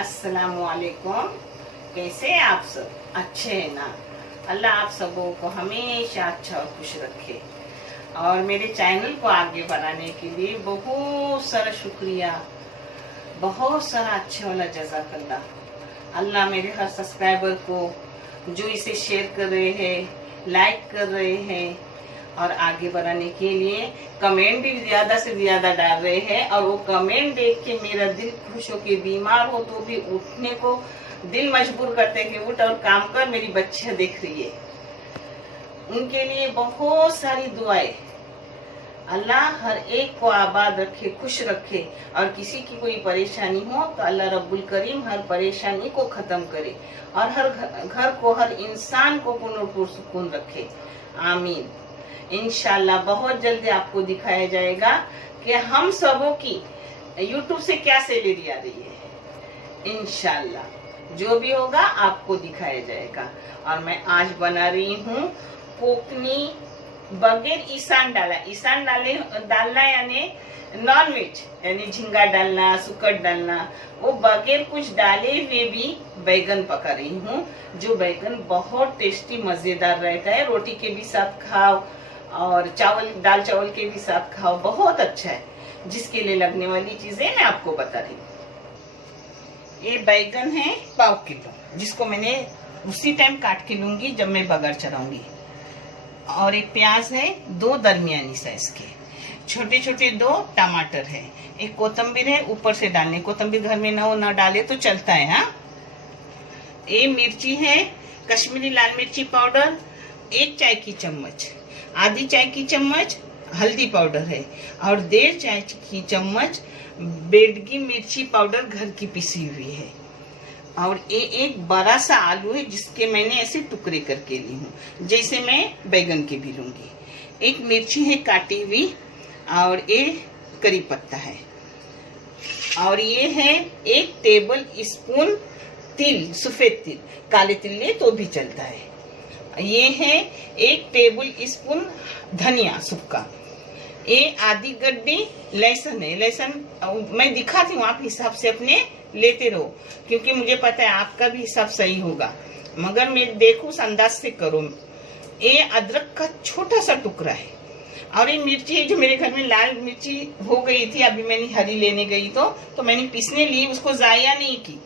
अस्सलामुअलैकुम। कैसे हैं आप सब? अच्छे हैं ना? अल्लाह आप सबों को हमेशा अच्छा और खुश रखे। और मेरे चैनल को आगे बढ़ाने के लिए बहुत सारा शुक्रिया, बहुत सारा अच्छे वाला जज़ाकल्लाह। अल्लाह मेरे हर सब्सक्राइबर को जो इसे शेयर कर रहे हैं, लाइक कर रहे हैं और आगे बढ़ाने के लिए कमेंट भी ज्यादा से ज्यादा डाल रहे हैं। और वो कमेंट देख के मेरा दिल खुश हो के, बीमार हो तो भी उठने को दिल मजबूर करते हैं कि उठ और काम कर, मेरी बच्चियां देख रही है। उनके लिए बहुत सारी दुआएं। अल्लाह हर एक को आबाद रखे, खुश रखे। और किसी की कोई परेशानी हो तो अल्लाह रब्बुल करीम हर परेशानी को खत्म करे और हर घर को, हर इंसान को पुरसुकून रखे। आमीन। इंशाल्लाह बहुत जल्दी आपको दिखाया जाएगा कि हम सबों की यूट्यूब से क्या सैलरी आ रही है। इंशाल्लाह जो भी होगा आपको दिखाया जाएगा। और मैं आज बना रही हूँ कोकनी बगैर ईसान डालना यानी नॉन वेज, यानी झींगा डालना, सुकट डालना, वो बगैर कुछ डाले हुए भी बैगन पका रही हूँ। जो बैगन बहुत टेस्टी मजेदार रहता है, रोटी के भी साथ खाओ और दाल चावल के भी साथ खाओ, बहुत अच्छा है। जिसके लिए लगने वाली चीजें मैं आपको बता रही हूँ। ये बैगन है 1/4 किलो, जिसको मैंने उसी टाइम काट के लूंगी जब मैं बघार चढ़ाऊंगी। और एक प्याज है 2 दरमियानी साइज के, छोटे छोटे 2 टमाटर है, एक कोतंबीर है ऊपर से डालने। कोतंबीर घर में ना डाले तो चलता है। हाँ, ये मिर्ची है कश्मीरी लाल मिर्ची पाउडर 1 चाय की चम्मच, आधी चाय की चम्मच हल्दी पाउडर है और 1.5 चाय की चम्मच बेडगी मिर्ची पाउडर घर की पिसी हुई है। और ये एक बड़ा सा आलू है जिसके मैंने ऐसे टुकड़े करके ली हूँ, जैसे मैं बैगन के भी लूंगी। एक मिर्ची है काटी हुई और ये करी पत्ता है। और ये है 1 टेबल स्पून तिल, सफेद तिल, काले तिल ले तो भी चलता है। ये है 1 टेबल स्पून धनिया सूखा। ये आधी गड्डी लहसुन है। लहसुन मैं दिखाती हूँ, आप हिसाब से अपने लेते रहो, क्योंकि मुझे पता है आपका भी हिसाब सही होगा, मगर मैं देखो उस अंदाज से करो। ये अदरक का छोटा सा टुकड़ा है। और ये मिर्ची है जो मेरे घर में लाल मिर्ची हो गई थी, अभी मैंने हरी लेने गई तो मैंने पीसने ली, उसको जाया नहीं की।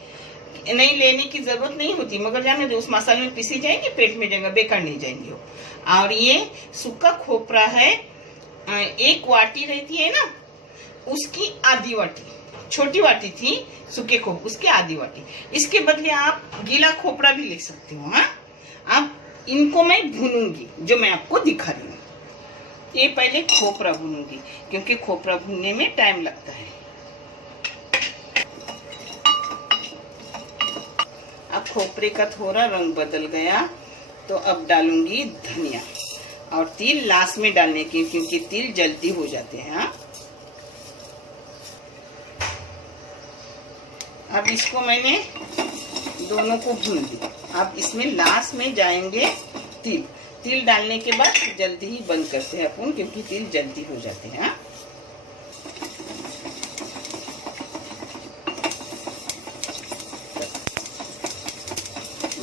नहीं लेने की जरूरत नहीं होती, मगर जाने दो, उस मसाले में पीसी जाएंगे, पेट में जाएंगे, बेकार नहीं जाएंगे वो। और ये सूखा खोपरा है, 1 वाटी रहती है ना, उसकी आधी वाटी, छोटी वाटी थी सूखे खोप, उसकी आधी वाटी। इसके बदले आप गीला खोपरा भी ले सकते हो। हाँ, अब इनको मैं भूनूंगी, जो मैं आपको दिखा रही हूँ। ये पहले खोपरा भूनूंगी, क्योंकि खोपरा भूनने में टाइम लगता है। अब खोपरे का थोड़ा रंग बदल गया तो अब डालूंगी धनिया, और तिल लास्ट में डालने की, क्योंकि तिल जल्दी हो जाते हैं। हाँ, अब इसको मैंने दोनों को भून लिया। अब इसमें लास्ट में जाएंगे तिल। तिल डालने के बाद जल्दी ही बंद करते हैं अपन, क्योंकि तिल जल्दी हो जाते हैं। हाँ,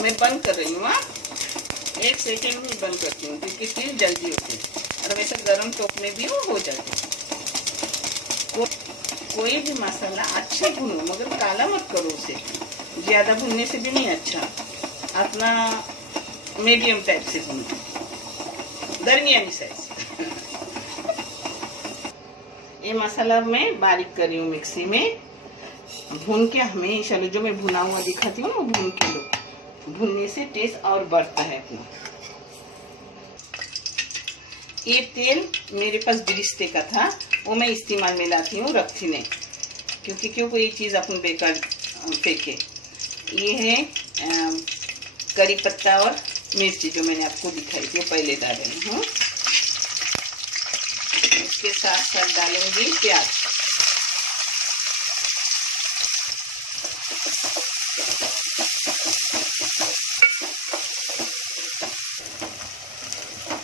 मैं बंद कर रही हूँ। 1 सेकेंड में बंद करती हूँ, क्योंकि तिल जल्दी होते हैं और वैसे गर्म टोप में भी वो हो जाते हैं। कोई भी मसाला अच्छे भूनो, मगर काला मत करो उसे, ज्यादा भूनने से भी नहीं अच्छा। अपना मीडियम टाइप से भूनो, दरमियानी साइज। ये मसाला मैं बारीक कर रही हूँ मिक्सी में। भून के हमेशा लो, जो मैं भुना हुआ दिखाती हूँ वो भून के लो, भूनने से टेस्ट और बढ़ता है अपना। ये तेल मेरे पास बिरिस्ते का था, वो मैं इस्तेमाल में लाती हूँ, रखती नहीं, क्योंकि क्यों कोई चीज़ अपन बेकार फेंके। ये है करी पत्ता और मिर्ची जो मैंने आपको दिखाई थी, पहले डाल रही हूँ। इसके साथ साथ डालूंगी प्याज।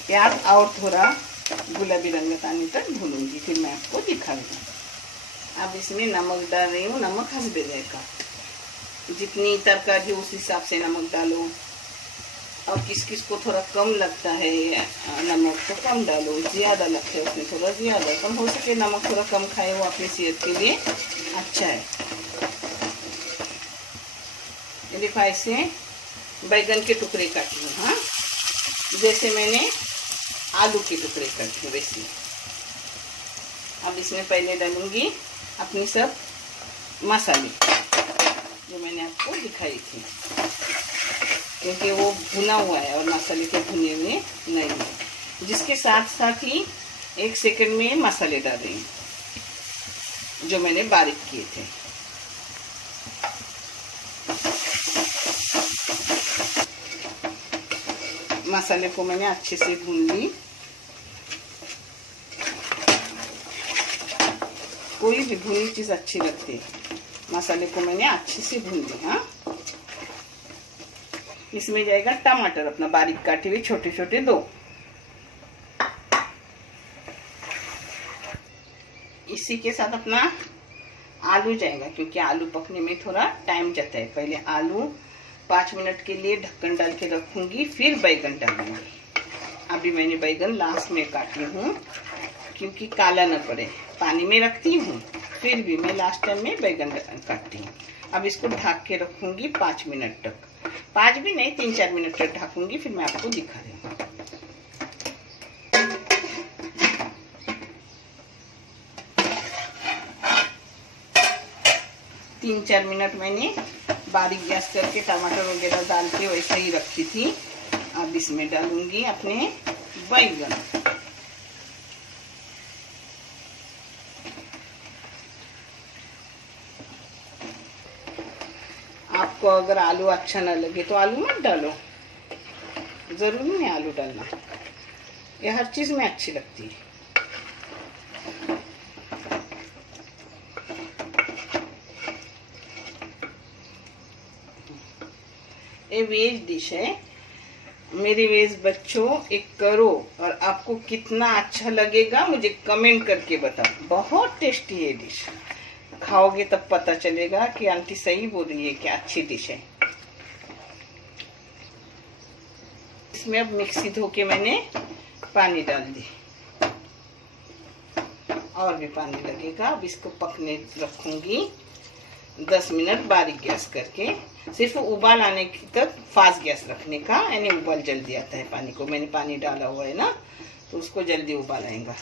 प्याज और थोड़ा गुलाबी रंग आने तक भूनूंगी, फिर मैं आपको दिखाऊंगी। अब इसमें नमक डाल रही हूँ, नमक हंसबे जाएगा। जितनी तरकारी उस हिसाब से नमक डालो। और किस किस को थोड़ा कम लगता है नमक तो कम डालो, ज़्यादा लगता है उसमें थोड़ा ज़्यादा। कम हो सके नमक थोड़ा कम खाए, वो अपनी सेहत के लिए अच्छा है। ये देखो ऐसे बैगन के टुकड़े काट लूँ, हाँ, जैसे मैंने आलू के टुकड़े काटे वैसे। अब इसमें पहले डालूंगी अपनी सब मसाले जो मैंने आपको दिखाई थी, क्योंकि वो भुना हुआ है और मसाले के भुने हुए नहीं है। जिसके साथ साथ ही 1 सेकंड में मसाले डाल रही हूँ जो मैंने बारीक किए थे। मसाले को मैंने अच्छे से भून ली। कोई भी भुनी चीज़ अच्छी लगती है। मसाले को मैंने अच्छे से भून लिया। हाँ, इसमें जाएगा टमाटर अपना बारीक काटे हुए छोटे छोटे 2। इसी के साथ अपना आलू जाएगा, क्योंकि आलू पकने में थोड़ा टाइम जाता है। पहले आलू 5 मिनट के लिए ढक्कन डाल के रखूंगी, फिर बैगन डालूंगी। अभी मैंने बैगन लास्ट में काटी हूँ क्योंकि काला न पड़े। पानी में रखती हूँ, फिर भी मैं लास्ट टाइम में बैगन काटती हूँ। अब इसको ढक के रखूंगी 5 मिनट तक। 5 भी नहीं, 3-4 मिनट तक ढकूंगी, फिर मैं आपको दिखा रही हूँ। 3-4 मिनट मैंने बारीक गैस करके टमाटर वगैरह डाल के वैसे ही रखी थी। अब इसमें डालूंगी अपने बैगन। आपको अगर आलू अच्छा ना लगे तो आलू मत डालो, जरूरी नहीं आलू डालना। ये हर चीज में अच्छी लगती है। ये वेज डिश है मेरे वेज बच्चों, एक करो और आपको कितना अच्छा लगेगा मुझे कमेंट करके बताओ। बहुत टेस्टी है डिश, खाओगे तब पता चलेगा कि आंटी सही बोल रही है कि अच्छी डिश है। इसमें अब मिक्सी धो के मैंने पानी डाल दी, और भी पानी लगेगा। अब इसको पकने रखूंगी 10 मिनट बारीक गैस करके। सिर्फ उबाल आने तक फास्ट गैस रखने का, यानी उबाल जल्दी आता है पानी को। मैंने पानी डाला हुआ है ना, तो उसको जल्दी उबाल आएगा।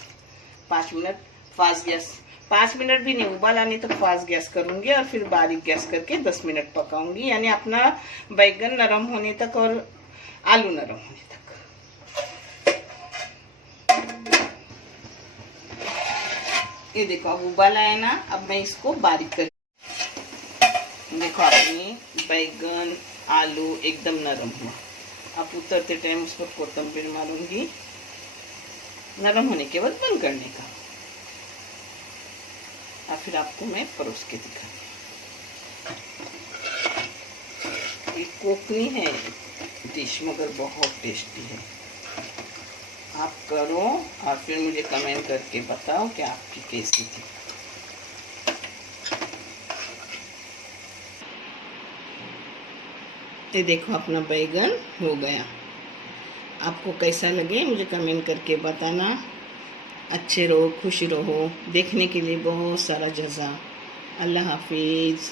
5 मिनट फास्ट गैस, 5 मिनट भी नहीं, उबाल आने तक फास्ट गैस करूंगी और फिर बारीक गैस करके 10 मिनट पकाऊंगी, यानी अपना बैगन नरम होने तक और आलू नरम होने तक। ये देखो अब उबाल आया ना, अब मैं इसको बारीक कर, देखो अपनी बैगन आलू एकदम नरम हुआ। अब उतरते टाइम उसको कोतंबीर मारूंगी, नरम होने के बाद बंद करने का। और फिर आपको मैं परोस के दिखा। ये कोकनी है डिश, मगर बहुत टेस्टी है। आप करो और फिर मुझे कमेंट करके बताओ कि आपकी कैसी थी। ये देखो अपना बैगन हो गया। आपको कैसा लगे मुझे कमेंट करके बताना। अच्छे रहो, खुश रहो। देखने के लिए बहुत सारा जज़ा। अल्लाह हाफिज़।